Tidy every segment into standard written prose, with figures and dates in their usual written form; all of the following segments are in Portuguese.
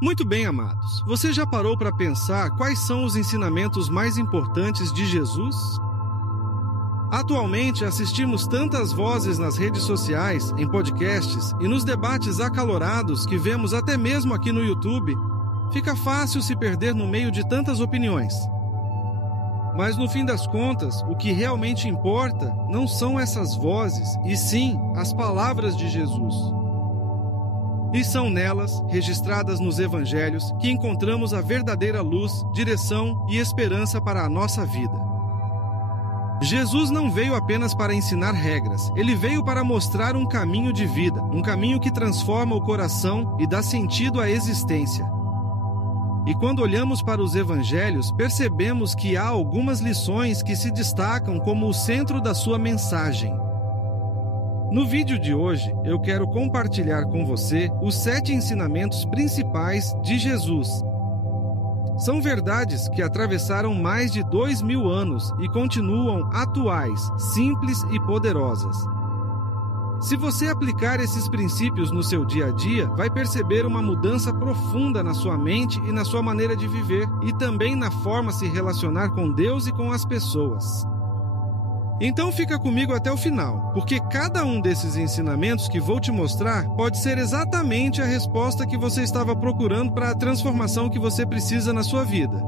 Muito bem, amados. Você já parou para pensar quais são os ensinamentos mais importantes de Jesus? Atualmente, assistimos tantas vozes nas redes sociais, em podcasts e nos debates acalorados que vemos até mesmo aqui no YouTube. Fica fácil se perder no meio de tantas opiniões. Mas no fim das contas, o que realmente importa não são essas vozes, e sim as palavras de Jesus. E são nelas, registradas nos Evangelhos, que encontramos a verdadeira luz, direção e esperança para a nossa vida. Jesus não veio apenas para ensinar regras, ele veio para mostrar um caminho de vida, um caminho que transforma o coração e dá sentido à existência. E quando olhamos para os Evangelhos, percebemos que há algumas lições que se destacam como o centro da sua mensagem. No vídeo de hoje, eu quero compartilhar com você os 7 ensinamentos principais de Jesus. São verdades que atravessaram mais de 2000 anos e continuam atuais, simples e poderosas. Se você aplicar esses princípios no seu dia a dia, vai perceber uma mudança profunda na sua mente e na sua maneira de viver, e também na forma de se relacionar com Deus e com as pessoas. Então fica comigo até o final, porque cada um desses ensinamentos que vou te mostrar pode ser exatamente a resposta que você estava procurando para a transformação que você precisa na sua vida.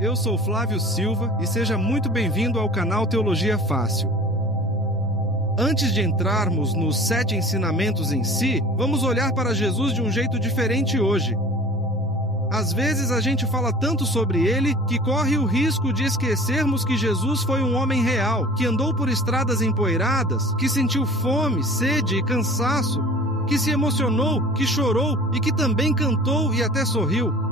Eu sou Flávio Silva e seja muito bem-vindo ao canal Teologia Fácil. Antes de entrarmos nos 7 ensinamentos em si, vamos olhar para Jesus de um jeito diferente hoje. Às vezes a gente fala tanto sobre ele que corre o risco de esquecermos que Jesus foi um homem real, que andou por estradas empoeiradas, que sentiu fome, sede e cansaço, que se emocionou, que chorou e que também cantou e até sorriu.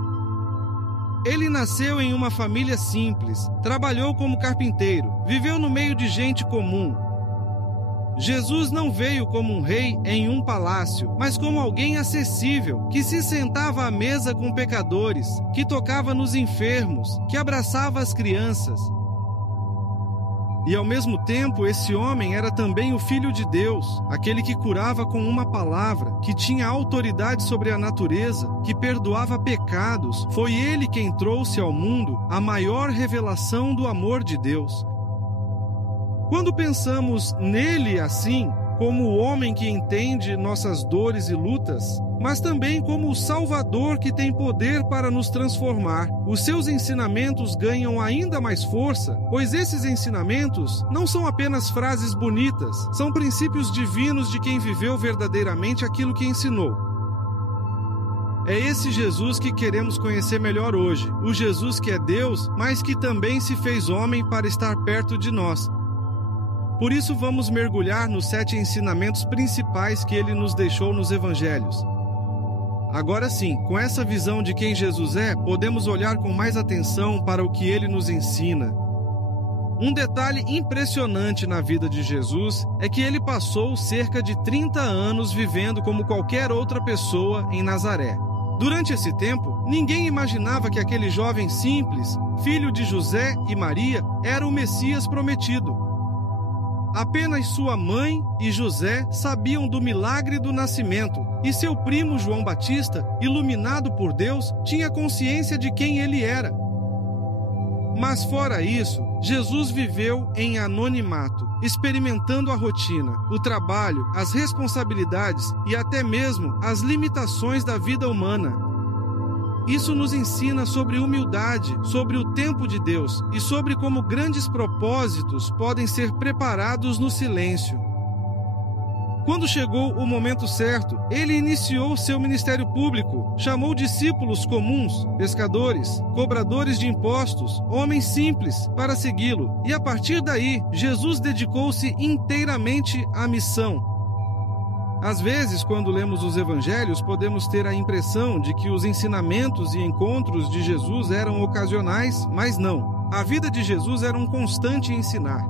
Ele nasceu em uma família simples, trabalhou como carpinteiro, viveu no meio de gente comum. Jesus não veio como um rei em um palácio, mas como alguém acessível, que se sentava à mesa com pecadores, que tocava nos enfermos, que abraçava as crianças. E ao mesmo tempo, esse homem era também o Filho de Deus, aquele que curava com uma palavra, que tinha autoridade sobre a natureza, que perdoava pecados. Foi ele quem trouxe ao mundo a maior revelação do amor de Deus. Quando pensamos nele assim, como o homem que entende nossas dores e lutas, mas também como o Salvador que tem poder para nos transformar, os seus ensinamentos ganham ainda mais força, pois esses ensinamentos não são apenas frases bonitas, são princípios divinos de quem viveu verdadeiramente aquilo que ensinou. É esse Jesus que queremos conhecer melhor hoje, o Jesus que é Deus, mas que também se fez homem para estar perto de nós. Por isso vamos mergulhar nos 7 ensinamentos principais que ele nos deixou nos Evangelhos. Agora sim, com essa visão de quem Jesus é, podemos olhar com mais atenção para o que ele nos ensina. Um detalhe impressionante na vida de Jesus é que ele passou cerca de 30 anos vivendo como qualquer outra pessoa em Nazaré. Durante esse tempo, ninguém imaginava que aquele jovem simples, filho de José e Maria, era o Messias prometido. Apenas sua mãe e José sabiam do milagre do nascimento, e seu primo João Batista, iluminado por Deus, tinha consciência de quem ele era. Mas fora isso, Jesus viveu em anonimato, experimentando a rotina, o trabalho, as responsabilidades e até mesmo as limitações da vida humana. Isso nos ensina sobre humildade, sobre o tempo de Deus e sobre como grandes propósitos podem ser preparados no silêncio. Quando chegou o momento certo, ele iniciou seu ministério público, chamou discípulos comuns, pescadores, cobradores de impostos, homens simples, para segui-lo, e a partir daí, Jesus dedicou-se inteiramente à missão. Às vezes, quando lemos os evangelhos, podemos ter a impressão de que os ensinamentos e encontros de Jesus eram ocasionais, mas não. A vida de Jesus era um constante ensinar.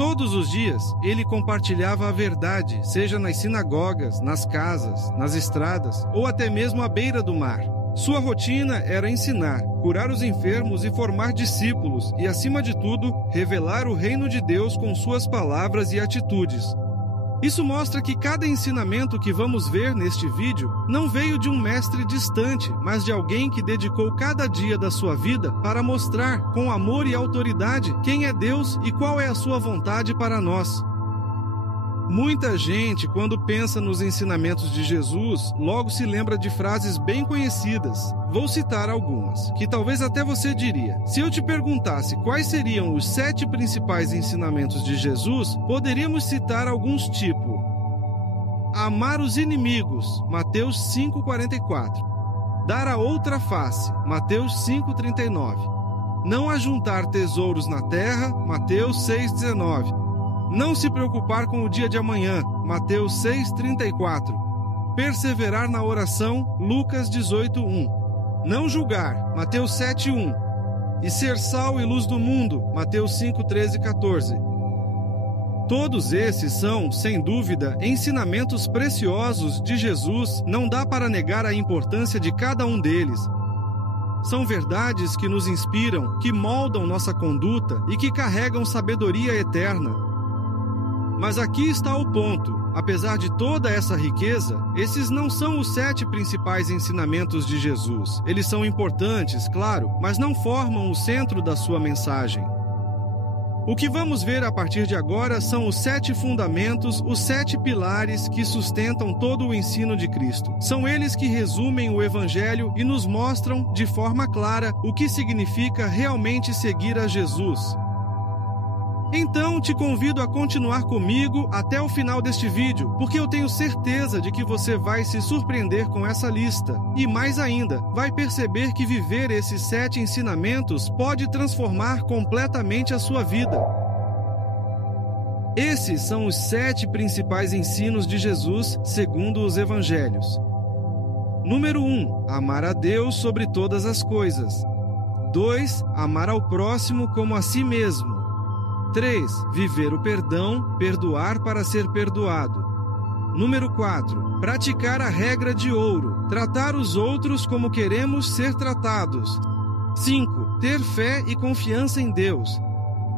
Todos os dias, ele compartilhava a verdade, seja nas sinagogas, nas casas, nas estradas ou até mesmo à beira do mar. Sua rotina era ensinar, curar os enfermos e formar discípulos e, acima de tudo, revelar o reino de Deus com suas palavras e atitudes. Isso mostra que cada ensinamento que vamos ver neste vídeo não veio de um mestre distante, mas de alguém que dedicou cada dia da sua vida para mostrar, com amor e autoridade, quem é Deus e qual é a sua vontade para nós. Muita gente, quando pensa nos ensinamentos de Jesus, logo se lembra de frases bem conhecidas. Vou citar algumas, que talvez até você diria. Se eu te perguntasse quais seriam os 7 principais ensinamentos de Jesus, poderíamos citar alguns tipo: amar os inimigos, Mateus 5,44. Dar a outra face, Mateus 5,39. Não ajuntar tesouros na terra, Mateus 6,19. Não se preocupar com o dia de amanhã, Mateus 6,34. Perseverar na oração, Lucas 18,1. Não julgar, Mateus 7,1. E ser sal e luz do mundo, Mateus 5,13 e 14. Todos esses são, sem dúvida, ensinamentos preciosos de Jesus, não dá para negar a importância de cada um deles. São verdades que nos inspiram, que moldam nossa conduta e que carregam sabedoria eterna. Mas aqui está o ponto. Apesar de toda essa riqueza, esses não são os 7 principais ensinamentos de Jesus. Eles são importantes, claro, mas não formam o centro da sua mensagem. O que vamos ver a partir de agora são os 7 fundamentos, os 7 pilares que sustentam todo o ensino de Cristo. São eles que resumem o Evangelho e nos mostram, de forma clara, o que significa realmente seguir a Jesus. Então, te convido a continuar comigo até o final deste vídeo, porque eu tenho certeza de que você vai se surpreender com essa lista. E mais ainda, vai perceber que viver esses 7 ensinamentos pode transformar completamente a sua vida. Esses são os 7 principais ensinos de Jesus, segundo os Evangelhos. Número 1. Amar a Deus sobre todas as coisas. 2. Amar ao próximo como a si mesmo. 3. Viver o perdão, perdoar para ser perdoado. Número 4. Praticar a regra de ouro, tratar os outros como queremos ser tratados. 5. Ter fé e confiança em Deus.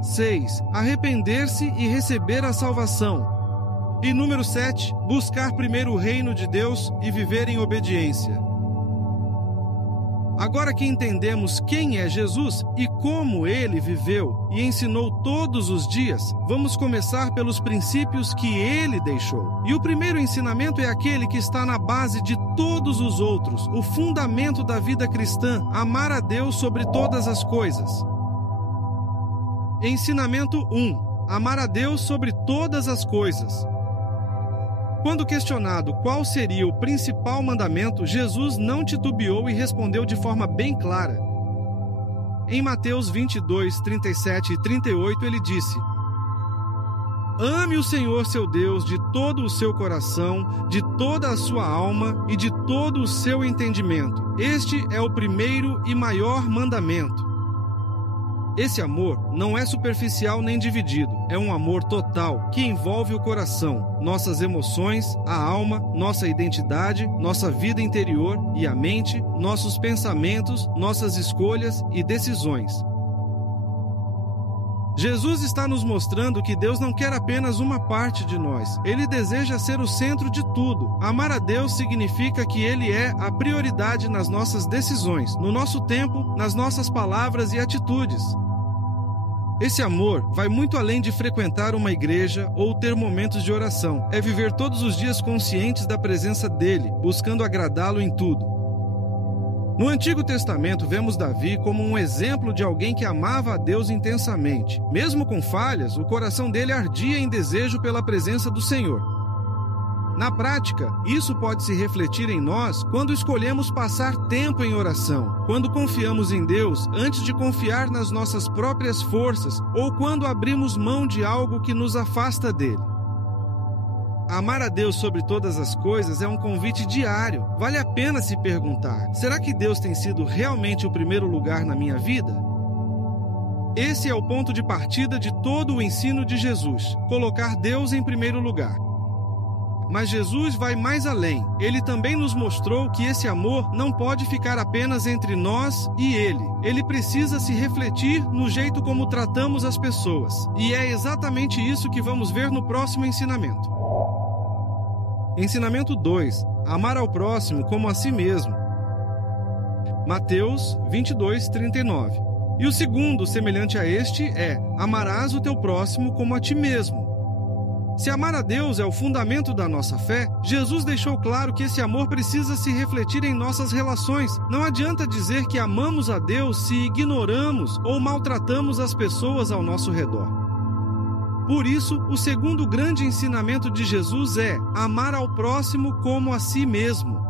6. Arrepender-se e receber a salvação. E número 7. Buscar primeiro o reino de Deus e viver em obediência. Agora que entendemos quem é Jesus e como ele viveu e ensinou todos os dias, vamos começar pelos princípios que ele deixou. E o primeiro ensinamento é aquele que está na base de todos os outros, o fundamento da vida cristã: amar a Deus sobre todas as coisas. Ensinamento 1. Amar a Deus sobre todas as coisas. Quando questionado qual seria o principal mandamento, Jesus não titubeou e respondeu de forma bem clara. Em Mateus 22, 37 e 38, ele disse: Ame o Senhor seu Deus de todo o seu coração, de toda a sua alma e de todo o seu entendimento. Este é o primeiro e maior mandamento. Esse amor não é superficial nem dividido, é um amor total que envolve o coração, nossas emoções, a alma, nossa identidade, nossa vida interior e a mente, nossos pensamentos, nossas escolhas e decisões. Jesus está nos mostrando que Deus não quer apenas uma parte de nós. Ele deseja ser o centro de tudo. Amar a Deus significa que Ele é a prioridade nas nossas decisões, no nosso tempo, nas nossas palavras e atitudes. Esse amor vai muito além de frequentar uma igreja ou ter momentos de oração. É viver todos os dias conscientes da presença dele, buscando agradá-lo em tudo. No Antigo Testamento, vemos Davi como um exemplo de alguém que amava a Deus intensamente. Mesmo com falhas, o coração dele ardia em desejo pela presença do Senhor. Na prática, isso pode se refletir em nós quando escolhemos passar tempo em oração, quando confiamos em Deus antes de confiar nas nossas próprias forças ou quando abrimos mão de algo que nos afasta dele. Amar a Deus sobre todas as coisas é um convite diário. Vale a pena se perguntar: será que Deus tem sido realmente o primeiro lugar na minha vida? Esse é o ponto de partida de todo o ensino de Jesus, colocar Deus em primeiro lugar. Mas Jesus vai mais além. Ele também nos mostrou que esse amor não pode ficar apenas entre nós e Ele. Ele precisa se refletir no jeito como tratamos as pessoas. E é exatamente isso que vamos ver no próximo ensinamento. Ensinamento 2. Amar ao próximo como a si mesmo. Mateus 22:39. E o segundo, semelhante a este, é: amarás o teu próximo como a ti mesmo. Se amar a Deus é o fundamento da nossa fé, Jesus deixou claro que esse amor precisa se refletir em nossas relações. Não adianta dizer que amamos a Deus se ignoramos ou maltratamos as pessoas ao nosso redor. Por isso, o segundo grande ensinamento de Jesus é amar ao próximo como a si mesmo.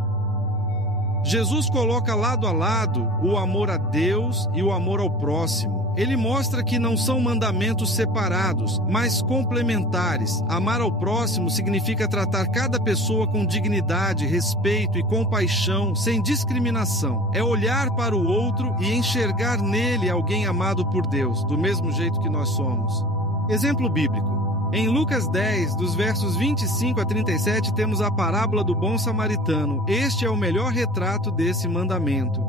Jesus coloca lado a lado o amor a Deus e o amor ao próximo. Ele mostra que não são mandamentos separados, mas complementares. Amar ao próximo significa tratar cada pessoa com dignidade, respeito e compaixão, sem discriminação. É olhar para o outro e enxergar nele alguém amado por Deus, do mesmo jeito que nós somos. Exemplo bíblico. Em Lucas 10, dos versos 25 a 37, temos a parábola do bom samaritano. Este é o melhor retrato desse mandamento.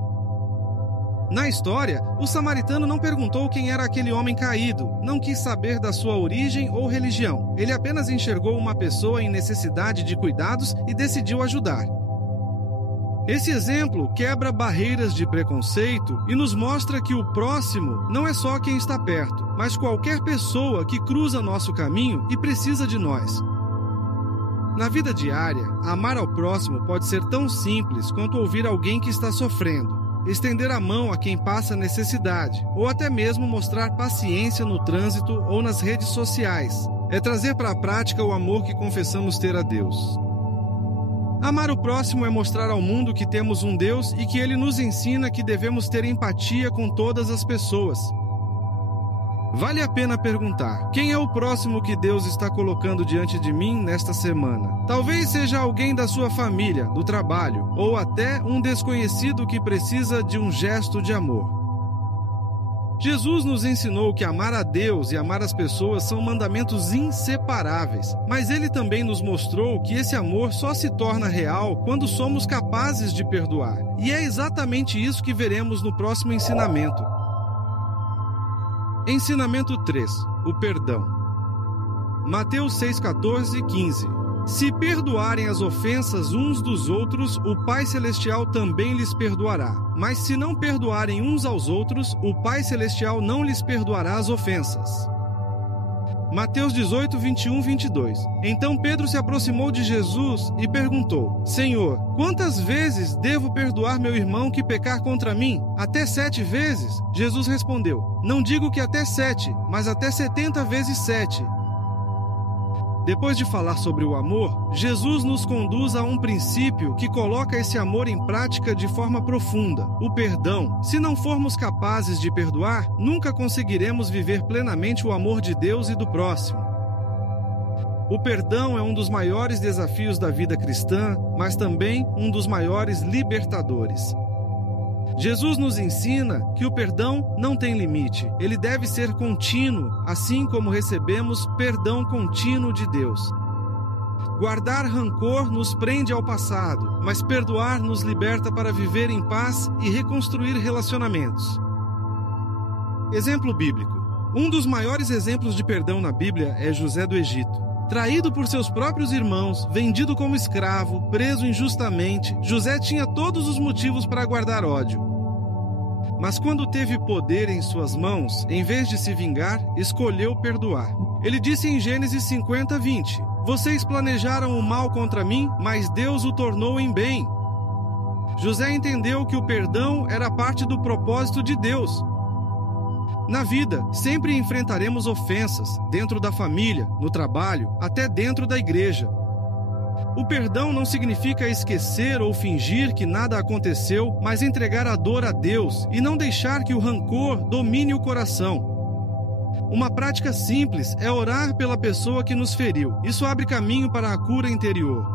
Na história, o samaritano não perguntou quem era aquele homem caído, não quis saber da sua origem ou religião. Ele apenas enxergou uma pessoa em necessidade de cuidados e decidiu ajudar. Esse exemplo quebra barreiras de preconceito e nos mostra que o próximo não é só quem está perto, mas qualquer pessoa que cruza nosso caminho e precisa de nós. Na vida diária, amar ao próximo pode ser tão simples quanto ouvir alguém que está sofrendo, estender a mão a quem passa necessidade, ou até mesmo mostrar paciência no trânsito ou nas redes sociais. É trazer para a prática o amor que confessamos ter a Deus. Amar o próximo é mostrar ao mundo que temos um Deus e que Ele nos ensina que devemos ter empatia com todas as pessoas. Vale a pena perguntar: quem é o próximo que Deus está colocando diante de mim nesta semana? Talvez seja alguém da sua família, do trabalho, ou até um desconhecido que precisa de um gesto de amor. Jesus nos ensinou que amar a Deus e amar as pessoas são mandamentos inseparáveis, mas Ele também nos mostrou que esse amor só se torna real quando somos capazes de perdoar. E é exatamente isso que veremos no próximo ensinamento. Ensinamento 3. O perdão. Mateus 6:14 e 15. Se perdoarem as ofensas uns dos outros, o Pai Celestial também lhes perdoará. Mas se não perdoarem uns aos outros, o Pai Celestial não lhes perdoará as ofensas. Mateus 18, 21, 22. Então Pedro se aproximou de Jesus e perguntou: Senhor, quantas vezes devo perdoar meu irmão que pecar contra mim? Até 7 vezes? Jesus respondeu: Não digo que até 7, mas até 70 vezes 7. Depois de falar sobre o amor, Jesus nos conduz a um princípio que coloca esse amor em prática de forma profunda: o perdão. Se não formos capazes de perdoar, nunca conseguiremos viver plenamente o amor de Deus e do próximo. O perdão é um dos maiores desafios da vida cristã, mas também um dos maiores libertadores. Jesus nos ensina que o perdão não tem limite, ele deve ser contínuo, assim como recebemos perdão contínuo de Deus. Guardar rancor nos prende ao passado, mas perdoar nos liberta para viver em paz e reconstruir relacionamentos. Exemplo bíblico. Um dos maiores exemplos de perdão na Bíblia é José do Egito. Traído por seus próprios irmãos, vendido como escravo, preso injustamente, José tinha todos os motivos para guardar ódio. Mas quando teve poder em suas mãos, em vez de se vingar, escolheu perdoar. Ele disse em Gênesis 50, 20: Vocês planejaram o mal contra mim, mas Deus o tornou em bem. José entendeu que o perdão era parte do propósito de Deus. Na vida, sempre enfrentaremos ofensas, dentro da família, no trabalho, até dentro da igreja. O perdão não significa esquecer ou fingir que nada aconteceu, mas entregar a dor a Deus e não deixar que o rancor domine o coração. Uma prática simples é orar pela pessoa que nos feriu. Isso abre caminho para a cura interior.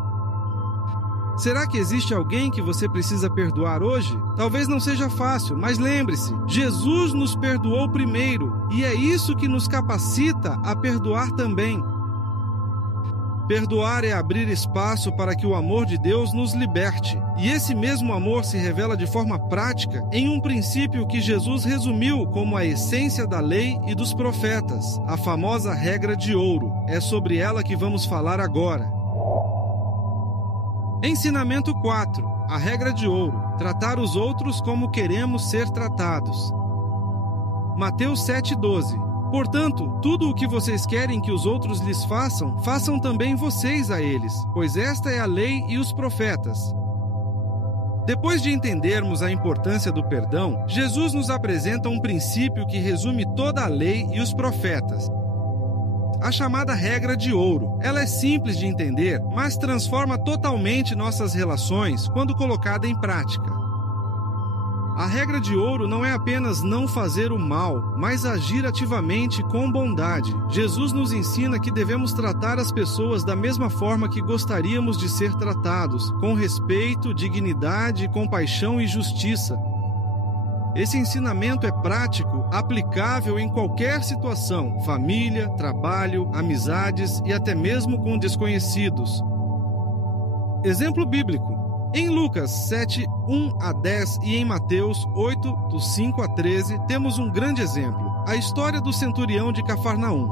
Será que existe alguém que você precisa perdoar hoje? Talvez não seja fácil, mas lembre-se, Jesus nos perdoou primeiro e é isso que nos capacita a perdoar também. Perdoar é abrir espaço para que o amor de Deus nos liberte. E esse mesmo amor se revela de forma prática em um princípio que Jesus resumiu como a essência da lei e dos profetas, a famosa regra de ouro. É sobre ela que vamos falar agora. Ensinamento 4. A regra de ouro. Tratar os outros como queremos ser tratados. Mateus 7,12. Portanto, tudo o que vocês querem que os outros lhes façam, façam também vocês a eles, pois esta é a lei e os profetas. Depois de entendermos a importância do perdão, Jesus nos apresenta um princípio que resume toda a lei e os profetas. A chamada regra de ouro. Ela é simples de entender, mas transforma totalmente nossas relações quando colocada em prática. A regra de ouro não é apenas não fazer o mal, mas agir ativamente com bondade. Jesus nos ensina que devemos tratar as pessoas da mesma forma que gostaríamos de ser tratados, com respeito, dignidade, compaixão e justiça. Esse ensinamento é prático, aplicável em qualquer situação: família, trabalho, amizades e até mesmo com desconhecidos. Exemplo bíblico. Em Lucas 7, 1-10 e em Mateus 8, do 5 a 13, temos um grande exemplo, a história do centurião de Cafarnaum.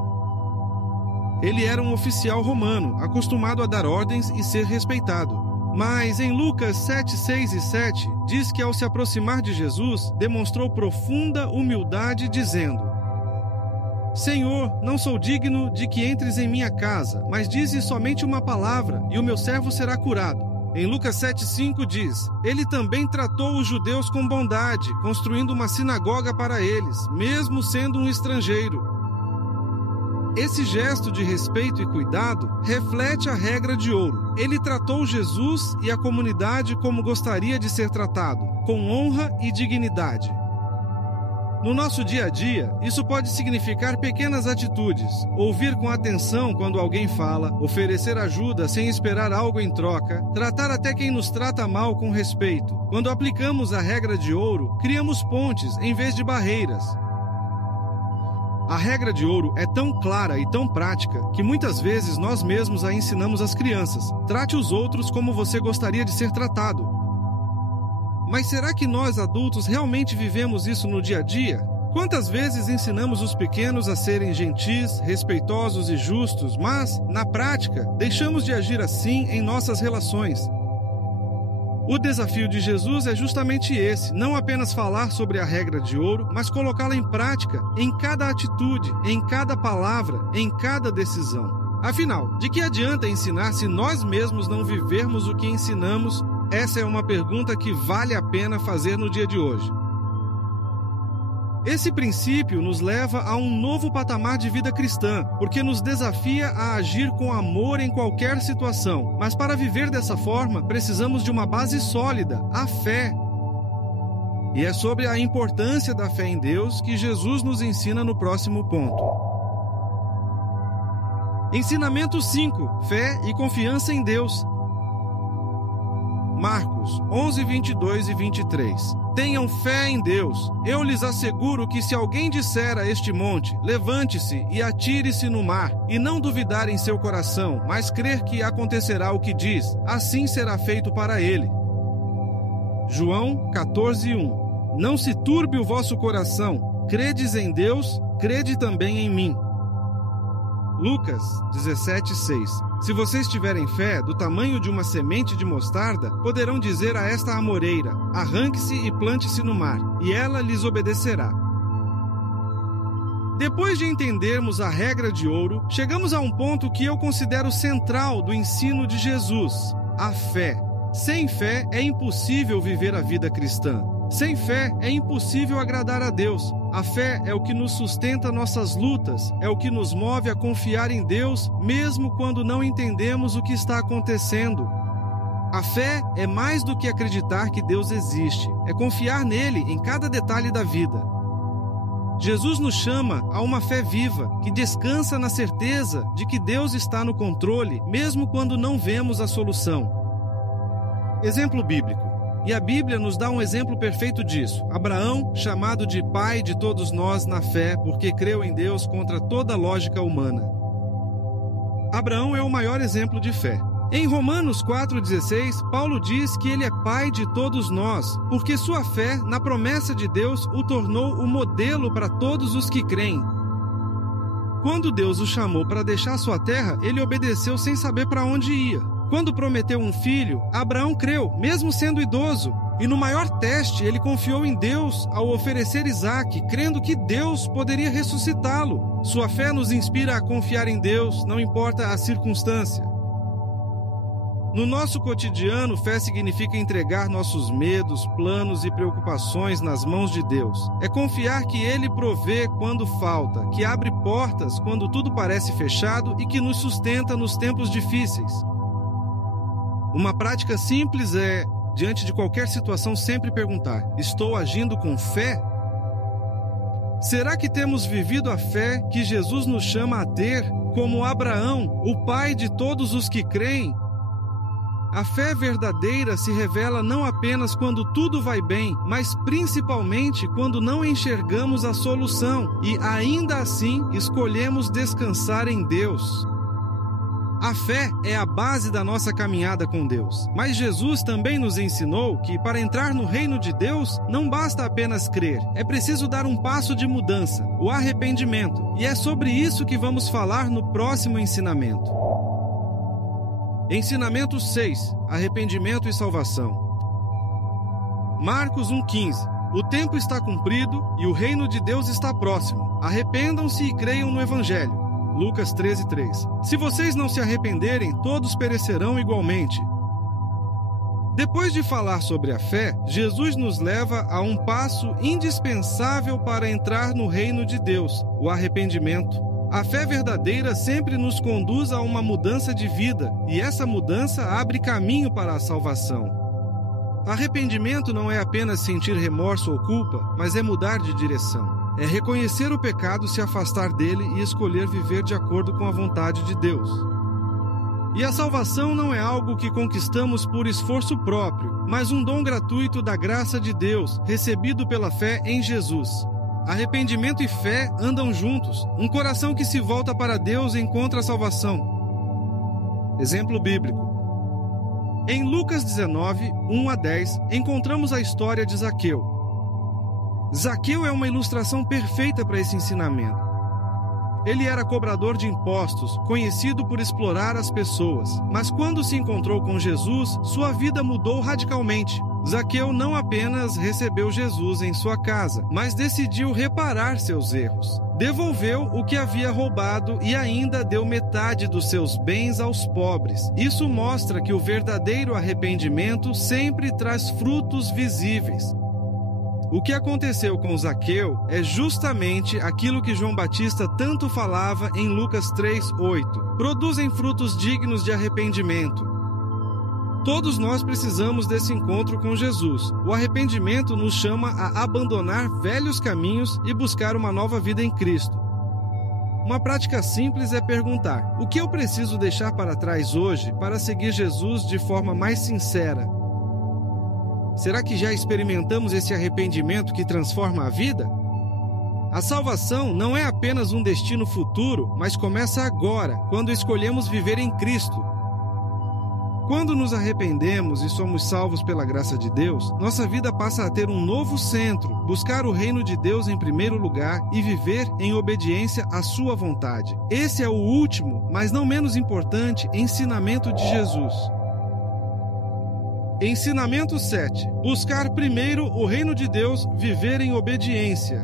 Ele era um oficial romano, acostumado a dar ordens e ser respeitado. Mas em Lucas 7, 6 e 7, diz que ao se aproximar de Jesus, demonstrou profunda humildade, dizendo: Senhor, não sou digno de que entres em minha casa, mas dize somente uma palavra, e o meu servo será curado. Em Lucas 7,5 diz: Ele também tratou os judeus com bondade, construindo uma sinagoga para eles, mesmo sendo um estrangeiro. Esse gesto de respeito e cuidado reflete a regra de ouro. Ele tratou Jesus e a comunidade como gostaria de ser tratado, com honra e dignidade. No nosso dia a dia, isso pode significar pequenas atitudes: ouvir com atenção quando alguém fala, oferecer ajuda sem esperar algo em troca, tratar até quem nos trata mal com respeito. Quando aplicamos a regra de ouro, criamos pontes em vez de barreiras. A regra de ouro é tão clara e tão prática que muitas vezes nós mesmos a ensinamos às crianças. Trate os outros como você gostaria de ser tratado. Mas será que nós adultos realmente vivemos isso no dia a dia? Quantas vezes ensinamos os pequenos a serem gentis, respeitosos e justos, mas, na prática, deixamos de agir assim em nossas relações? O desafio de Jesus é justamente esse: não apenas falar sobre a regra de ouro, mas colocá-la em prática em cada atitude, em cada palavra, em cada decisão. Afinal, de que adianta ensinar se nós mesmos não vivermos o que ensinamos? Essa é uma pergunta que vale a pena fazer no dia de hoje. Esse princípio nos leva a um novo patamar de vida cristã, porque nos desafia a agir com amor em qualquer situação. Mas para viver dessa forma, precisamos de uma base sólida, a fé. E é sobre a importância da fé em Deus que Jesus nos ensina no próximo ponto. Ensinamento 5. Fé e confiança em Deus. Marcos 11, 22 e 23. Tenham fé em Deus. Eu lhes asseguro que se alguém disser a este monte, levante-se e atire-se no mar, e não duvidar em seu coração, mas crer que acontecerá o que diz, assim será feito para ele. João 14, 1. Não se turbe o vosso coração. Credes em Deus, crede também em mim. Lucas 17, 6. Se vocês tiverem fé do tamanho de uma semente de mostarda, poderão dizer a esta amoreira: arranque-se e plante-se no mar, e ela lhes obedecerá. Depois de entendermos a regra de ouro, chegamos a um ponto que eu considero central do ensino de Jesus: a fé. Sem fé é impossível viver a vida cristã. Sem fé é impossível agradar a Deus. A fé é o que nos sustenta nossas lutas, é o que nos move a confiar em Deus, mesmo quando não entendemos o que está acontecendo. A fé é mais do que acreditar que Deus existe, é confiar nele em cada detalhe da vida. Jesus nos chama a uma fé viva, que descansa na certeza de que Deus está no controle, mesmo quando não vemos a solução. Exemplo bíblico. E a Bíblia nos dá um exemplo perfeito disso. Abraão, chamado de pai de todos nós na fé, porque creu em Deus contra toda lógica humana. Abraão é o maior exemplo de fé. Em Romanos 4,16, Paulo diz que ele é pai de todos nós, porque sua fé na promessa de Deus o tornou o modelo para todos os que creem. Quando Deus o chamou para deixar sua terra, ele obedeceu sem saber para onde ia. Quando prometeu um filho, Abraão creu, mesmo sendo idoso. E no maior teste, ele confiou em Deus ao oferecer Isaque, crendo que Deus poderia ressuscitá-lo. Sua fé nos inspira a confiar em Deus, não importa a circunstância. No nosso cotidiano, fé significa entregar nossos medos, planos e preocupações nas mãos de Deus. É confiar que Ele provê quando falta, que abre portas quando tudo parece fechado e que nos sustenta nos tempos difíceis. Uma prática simples é, diante de qualquer situação, sempre perguntar: estou agindo com fé? Será que temos vivido a fé que Jesus nos chama a ter, como Abraão, o pai de todos os que creem? A fé verdadeira se revela não apenas quando tudo vai bem, mas principalmente quando não enxergamos a solução e, ainda assim, escolhemos descansar em Deus. A fé é a base da nossa caminhada com Deus. Mas Jesus também nos ensinou que, para entrar no reino de Deus, não basta apenas crer. É preciso dar um passo de mudança, o arrependimento. E é sobre isso que vamos falar no próximo ensinamento. Ensinamento 6. Arrependimento e salvação. Marcos 1,15. O tempo está cumprido e o reino de Deus está próximo. Arrependam-se e creiam no Evangelho. Lucas 13,3. Se vocês não se arrependerem, todos perecerão igualmente. Depois de falar sobre a fé, Jesus nos leva a um passo indispensável para entrar no reino de Deus, o arrependimento. A fé verdadeira sempre nos conduz a uma mudança de vida, e essa mudança abre caminho para a salvação. Arrependimento não é apenas sentir remorso ou culpa, mas é mudar de direção. É reconhecer o pecado, se afastar dele e escolher viver de acordo com a vontade de Deus. E a salvação não é algo que conquistamos por esforço próprio, mas um dom gratuito da graça de Deus, recebido pela fé em Jesus. Arrependimento e fé andam juntos. Um coração que se volta para Deus encontra a salvação. Exemplo bíblico. Em Lucas 19, 1-10, encontramos a história de Zaqueu. Zaqueu é uma ilustração perfeita para esse ensinamento. Ele era cobrador de impostos, conhecido por explorar as pessoas. Mas quando se encontrou com Jesus, sua vida mudou radicalmente. Zaqueu não apenas recebeu Jesus em sua casa, mas decidiu reparar seus erros. Devolveu o que havia roubado e ainda deu metade dos seus bens aos pobres. Isso mostra que o verdadeiro arrependimento sempre traz frutos visíveis. O que aconteceu com Zaqueu é justamente aquilo que João Batista tanto falava em Lucas 3:8. Produzem frutos dignos de arrependimento. Todos nós precisamos desse encontro com Jesus. O arrependimento nos chama a abandonar velhos caminhos e buscar uma nova vida em Cristo. Uma prática simples é perguntar: o que eu preciso deixar para trás hoje para seguir Jesus de forma mais sincera? Será que já experimentamos esse arrependimento que transforma a vida? A salvação não é apenas um destino futuro, mas começa agora, quando escolhemos viver em Cristo. Quando nos arrependemos e somos salvos pela graça de Deus, nossa vida passa a ter um novo centro, buscar o reino de Deus em primeiro lugar e viver em obediência à sua vontade. Esse é o último, mas não menos importante, ensinamento de Jesus. Ensinamento 7. Buscar primeiro o reino de Deus, viver em obediência.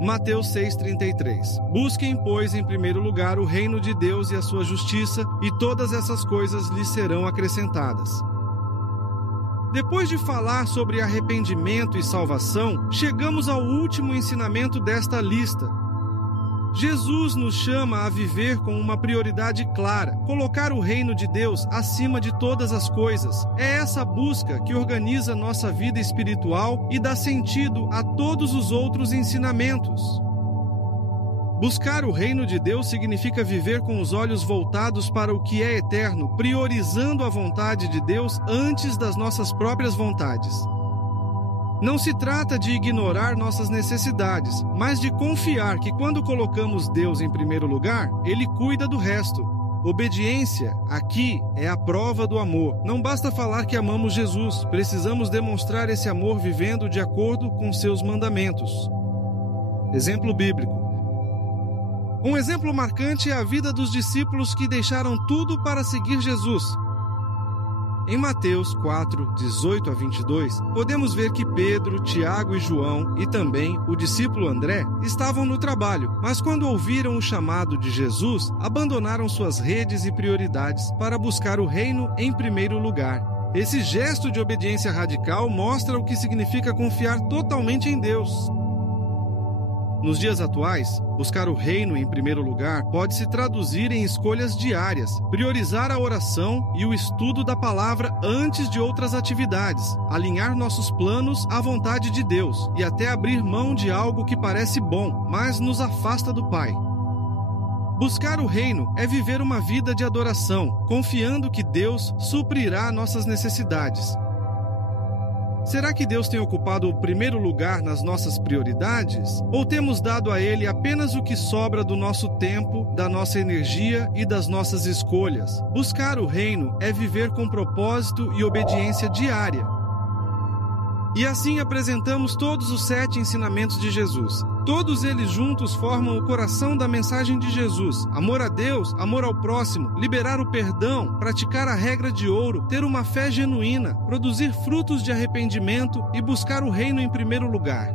Mateus 6,33. Busquem, pois, em primeiro lugar o reino de Deus e a sua justiça, e todas essas coisas lhes serão acrescentadas. Depois de falar sobre arrependimento e salvação, chegamos ao último ensinamento desta lista. Jesus nos chama a viver com uma prioridade clara, colocar o reino de Deus acima de todas as coisas. É essa busca que organiza nossa vida espiritual e dá sentido a todos os outros ensinamentos. Buscar o reino de Deus significa viver com os olhos voltados para o que é eterno, priorizando a vontade de Deus antes das nossas próprias vontades. Não se trata de ignorar nossas necessidades, mas de confiar que quando colocamos Deus em primeiro lugar, Ele cuida do resto. Obediência, aqui, é a prova do amor. Não basta falar que amamos Jesus, precisamos demonstrar esse amor vivendo de acordo com seus mandamentos. Exemplo bíblico. Um exemplo marcante é a vida dos discípulos que deixaram tudo para seguir Jesus. Em Mateus 4, 18 a 22, podemos ver que Pedro, Tiago e João, e também o discípulo André, estavam no trabalho, mas quando ouviram o chamado de Jesus, abandonaram suas redes e prioridades para buscar o reino em primeiro lugar. Esse gesto de obediência radical mostra o que significa confiar totalmente em Deus. Nos dias atuais, buscar o reino em primeiro lugar pode se traduzir em escolhas diárias, priorizar a oração e o estudo da palavra antes de outras atividades, alinhar nossos planos à vontade de Deus e até abrir mão de algo que parece bom, mas nos afasta do Pai. Buscar o reino é viver uma vida de adoração, confiando que Deus suprirá nossas necessidades. Será que Deus tem ocupado o primeiro lugar nas nossas prioridades? Ou temos dado a Ele apenas o que sobra do nosso tempo, da nossa energia e das nossas escolhas? Buscar o reino é viver com propósito e obediência diária. E assim apresentamos todos os 7 ensinamentos de Jesus. Todos eles juntos formam o coração da mensagem de Jesus. Amor a Deus, amor ao próximo, liberar o perdão, praticar a regra de ouro, ter uma fé genuína, produzir frutos de arrependimento e buscar o reino em primeiro lugar.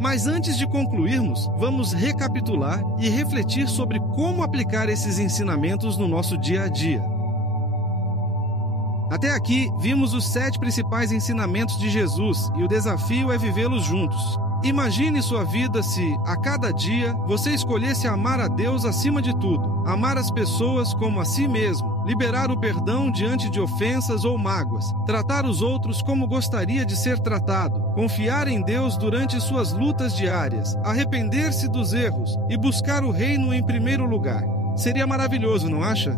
Mas antes de concluirmos, vamos recapitular e refletir sobre como aplicar esses ensinamentos no nosso dia a dia. Até aqui, vimos os 7 principais ensinamentos de Jesus e o desafio é vivê-los juntos. Imagine sua vida se, a cada dia, você escolhesse amar a Deus acima de tudo, amar as pessoas como a si mesmo, liberar o perdão diante de ofensas ou mágoas, tratar os outros como gostaria de ser tratado, confiar em Deus durante suas lutas diárias, arrepender-se dos erros e buscar o reino em primeiro lugar. Seria maravilhoso, não acha?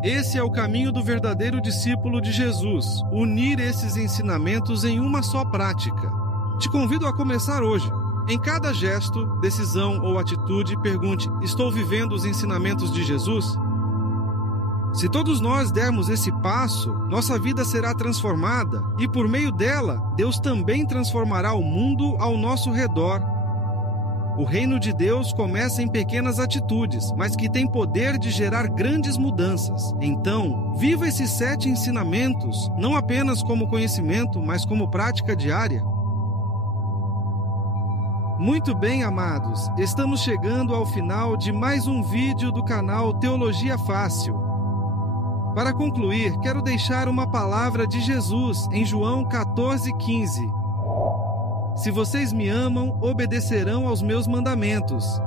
Esse é o caminho do verdadeiro discípulo de Jesus, unir esses ensinamentos em uma só prática. Te convido a começar hoje. Em cada gesto, decisão ou atitude, pergunte: estou vivendo os ensinamentos de Jesus? Se todos nós dermos esse passo, nossa vida será transformada e por meio dela, Deus também transformará o mundo ao nosso redor. O reino de Deus começa em pequenas atitudes, mas que tem poder de gerar grandes mudanças. Então, viva esses 7 ensinamentos, não apenas como conhecimento, mas como prática diária. Muito bem, amados, estamos chegando ao final de mais um vídeo do canal Teologia Fácil. Para concluir, quero deixar uma palavra de Jesus em João 14,15. Se vocês me amam, obedecerão aos meus mandamentos.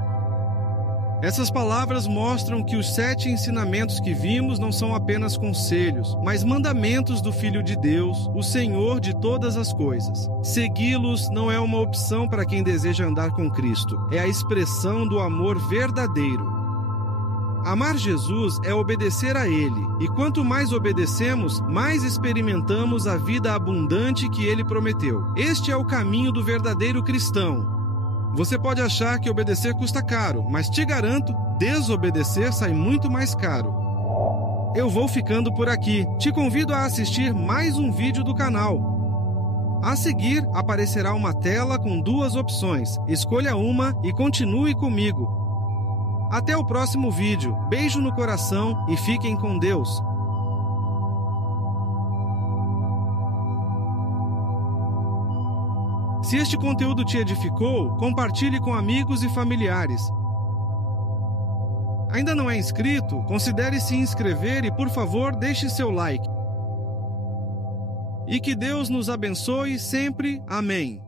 Essas palavras mostram que os 7 ensinamentos que vimos não são apenas conselhos, mas mandamentos do Filho de Deus, o Senhor de todas as coisas. Segui-los não é uma opção para quem deseja andar com Cristo, é a expressão do amor verdadeiro. Amar Jesus é obedecer a Ele, e quanto mais obedecemos, mais experimentamos a vida abundante que Ele prometeu. Este é o caminho do verdadeiro cristão. Você pode achar que obedecer custa caro, mas te garanto, desobedecer sai muito mais caro. Eu vou ficando por aqui. Te convido a assistir mais um vídeo do canal. A seguir, aparecerá uma tela com 2 opções. Escolha uma e continue comigo. Até o próximo vídeo. Beijo no coração e fiquem com Deus. Se este conteúdo te edificou, compartilhe com amigos e familiares. Ainda não é inscrito? Considere se inscrever e, por favor, deixe seu like. E que Deus nos abençoe sempre. Amém.